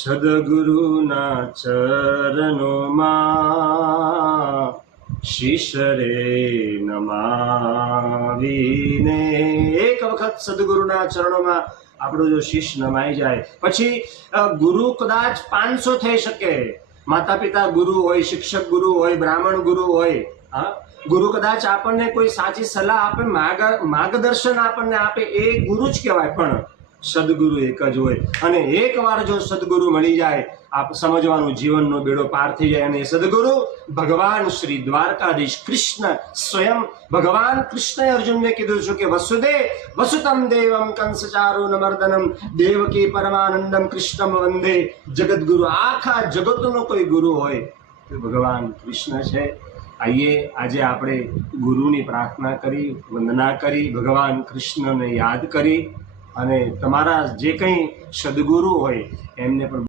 સદગુરુના ચરણોમાં શીશ રે નમાવીને. એક વખત સદગુરુના ચરણોમાં આપણો જો શીશ નમાઈ જાય, પછી ગુરુ કદાચ 500 થઈ શકે. માતા પિતા ગુરુ હોય, શિક્ષક ગુરુ હોય, બ્રાહ્મણ ગુરુ હોય. હા, ગુરુ કદાચ આપણને કોઈ સાચી સલાહ આપે, માર્ગદર્શન આપણને આપે, એ ગુરુ જ કહેવાય. પણ સદગુરુ એક જ હોય. અને એકવાર જો સદગુરુ મળી જાય, આપ સમજવાનું જીવનનો બેડો પાર થઈ જાય. અને સદગુરુ ભગવાન શ્રી દ્વારકાધીશ કૃષ્ણ સ્વયં. ભગવાન કૃષ્ણએ અર્જુનને કીધું છે કે વસુદેવ વસુતમ દેવમ કંસચારુન મર્દનમ દેવકી પરમાનંદમ કૃષ્ણમ વંદે જગદગુરુ. આખા જગતનો કોઈ ગુરુ હોય તો ભગવાન કૃષ્ણ છે. આઈએ આજે આપણે ગુરુની પ્રાર્થના કરી, વંદના કરી, ભગવાન કૃષ્ણને યાદ કરી, અને તમારા જે કંઈ સદગુરુ હોય એમને પણ